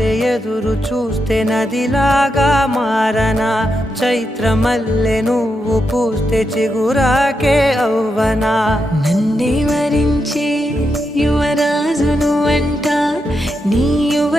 మల్లె ఎదురు చూస్తే నదిలాగా మారనా, చైత్రమల్లె నువ్వు పూస్తే చిగురాకే అవ్వనా. నన్నే వరించే యువరాజును అంట నీ యువ